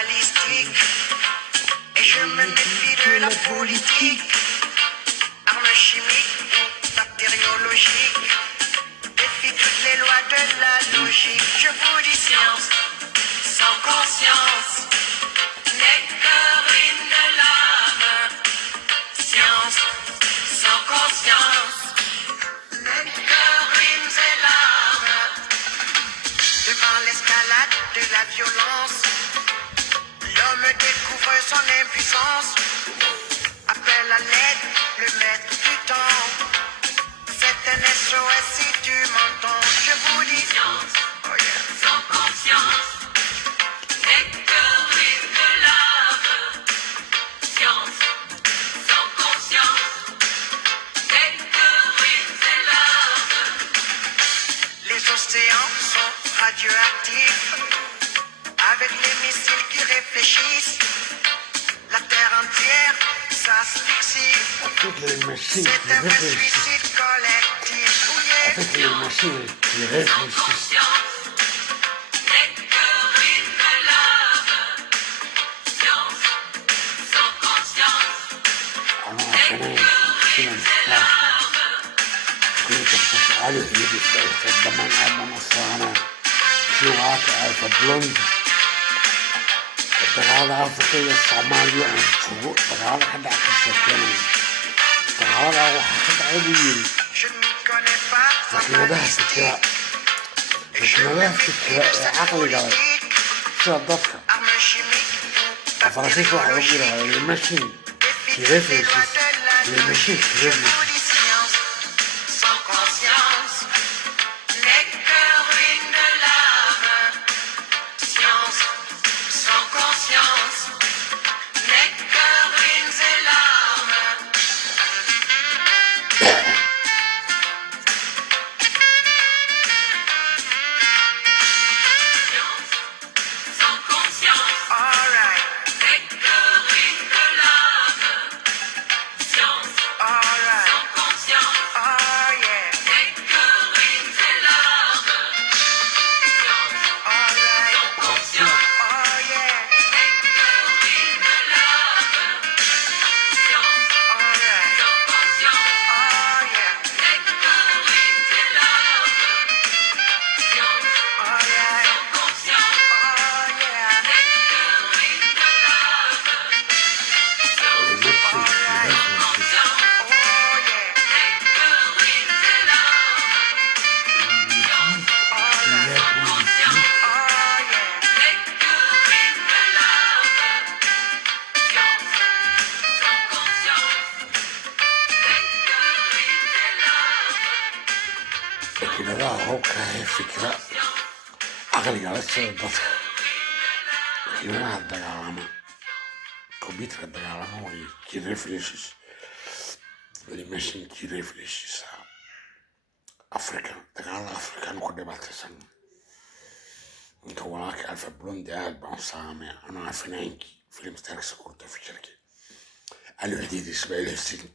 balistique. Et je me méfie de la politique. Armes chimiques ou bactériologiques. Défie toutes les lois de la logique. Je vous dis science, sans conscience, n'est que ruine de l'âme. Science, sans conscience, n'est que ruines et larmes. Devant l'escalade de la violence, l'homme découvre son impuissance. Appelle à l'aide le maître du temps. C'est un SOS si tu m'entends. Je vous dis science, oh yeah, sans conscience, n'est que ruine de l'âme. Science, sans conscience, n'est que ruine et larmes. Les océans sont radioactifs. Avec les missiles qui réfléchissent, la terre entière s'asphyxie. C'est un vrai suicide collectif. Avec les machines qui réfléchissent. N'est que ruine de l'âme. Science, sans conscience. أنا فنان على يدي في الضمان أنا الصانع شوات ألف بلوندي الدغال أفريقيا الصومالية أنتو الدغال حد عكس الكلام الدغال واحد عادي لكن هذا فكرة لكن هذا فكرة عقلي قال شو الضفكة الفرنسيس واحد يقولها الماشين qui réfléchissent, les machines qui réfléchissent. لكن هذا هو كفكرة عقلي على السبب لكن أنا هالدقالما كمبيوتر الدقالما وهي كي ريفليشيس اللي ماشين كي ريفليشيس أفريقيا دقالة أفريقيا نكون دبعتسن انت وراك ألف بلوندي قاعد بعنصامي أنا فنانكي فيلم ستارك سكورتي في شركة قالوا حديد إسماعيل السجن